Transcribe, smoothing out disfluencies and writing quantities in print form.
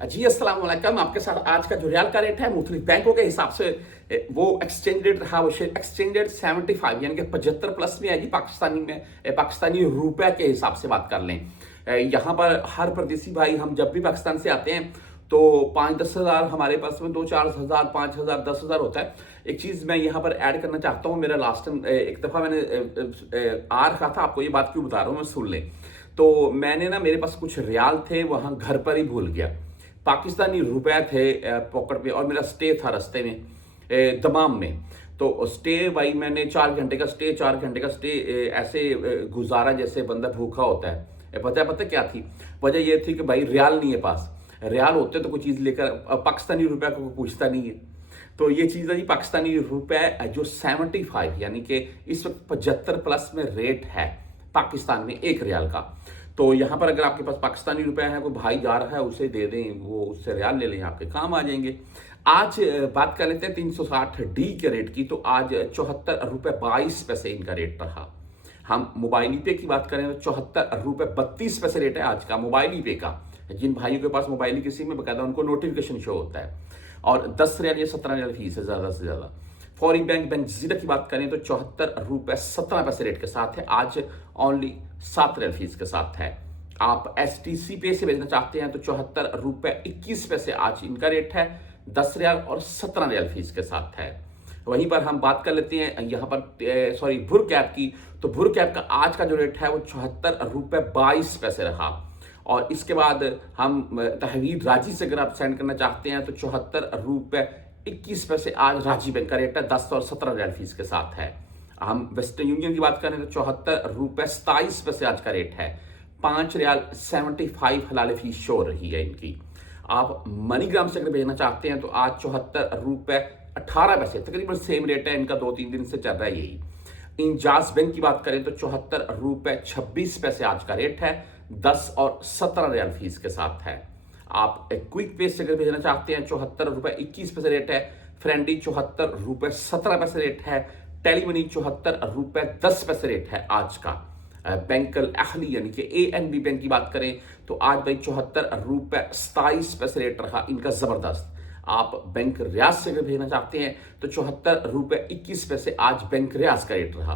जी अस्सलाम वालेकुम। आपके साथ आज का जो रियाल का रेट है मुख्तलिफ बैंकों के हिसाब से वो एक्सचेंज रेट रहा, वो एक्सचेंज रेट 75 यानी कि 75 प्लस में है जी। पाकिस्तानी में पाकिस्तानी रुपए के हिसाब से बात कर लें, यहाँ पर हर परदेसी भाई हम जब भी पाकिस्तान से आते हैं तो 5-10 हज़ार हमारे पास में 2-4 हज़ार 5 हज़ार 10 हज़ार होता है। एक चीज़ मैं यहाँ पर ऐड करना चाहता हूँ, मेरा लास्ट टाइम एक दफ़ा मैंने आ रखा था, आपको ये बात क्यों बता रहा हूँ मैं, सुन लें। तो मैंने ना, मेरे पास कुछ रियाल थे, वहाँ घर पर ही भूल गया। पाकिस्तानी रुपए थे पॉकेट में, और मेरा स्टे था रास्ते में दमाम में। तो स्टे भाई मैंने 4 घंटे का स्टे, 4 घंटे का स्टे ऐसे गुजारा जैसे बंदा भूखा होता है। पता क्या थी वजह? यह थी कि भाई रियाल नहीं है पास। रियाल होते तो कोई चीज़ लेकर, पाकिस्तानी रुपए को कोई पूछता नहीं है। तो ये चीज़ है जी, पाकिस्तानी रुपए जो 75 यानी कि इस वक्त 75 प्लस में रेट है पाकिस्तान में एक रियाल का। तो यहाँ पर अगर आपके पास पाकिस्तानी रुपए हैं, कोई भाई जा रहा है उसे दे दें, वो उससे रियाल ले लें, आपके काम आ जाएंगे। आज बात कर लेते हैं 360D के रेट की। तो आज 74 रुपये 22 पैसे इनका रेट रहा। हम मोबाइल पे की बात करें तो 74 रुपये 32 पैसे रेट है आज का मोबाइल पे का। जिन भाइयों के पास मोबाइल की सिम में बकायदा उनको नोटिफिकेशन शो होता है। और 10 रियाल या 17 रियाल फीस है ज़्यादा से ज़्यादा। फॉरिन बैंक जीरा की बात करें तो 74 रुपये 17 पैसे रेट के साथ है आज, ओनली 7 रियाल फीस के साथ है। आप STC पे से भेजना चाहते हैं तो 74 रुपये 21 पैसे आज इनका रेट है, 10 रियाल और 17 रियाल फीस के साथ है। वहीं पर हम बात कर लेते हैं यहाँ पर सॉरी भुर कैप की। तो भुर कैप का आज का जो रेट है वो 74 रुपये 22 पैसे रहा। और इसके बाद हम तहवील रांची से अगर आप सेंड करना चाहते हैं तो 74 रुपये 21 पैसे आज रांची बैंक का रेट है, 10 और 17 रियाल फीस के साथ है। हम वेस्टर्न यूनियन की बात करें तो 74 रुपये 27 पैसे आज का रेट है, 5 रियाल 75 हलाल फीस शो रही है इनकी। आप मनीग्राम से अगर भेजना चाहते हैं तो आज 74 रुपये 18 पैसे, तकरीबन सेम रेट है इनका, 2-3 दिन से चल रहा है यही। इंजाज बैंक की बात करें तो 74 रुपये 26 पैसे आज का रेट है, 10 और 17 रियाल फीस के साथ है। आप क्विक पे से अगर भेजना चाहते हैं 74 रुपये 21 पैसे रेट है। फ्रेंडी 74 रुपये 17 पैसे रेट है। टेलीमनी 74 रुपये 10 पैसे रेट है आज का। बैंकल अहली यानी कि ANB बैंक की बात करें तो आज भाई 74 रुपये 27 पैसे रेट रहा इनका, जबरदस्त। आप बैंक रियाज से अगर भेजना चाहते हैं तो 74 रुपये 21 पैसे आज बैंक रियाज का रेट रहा।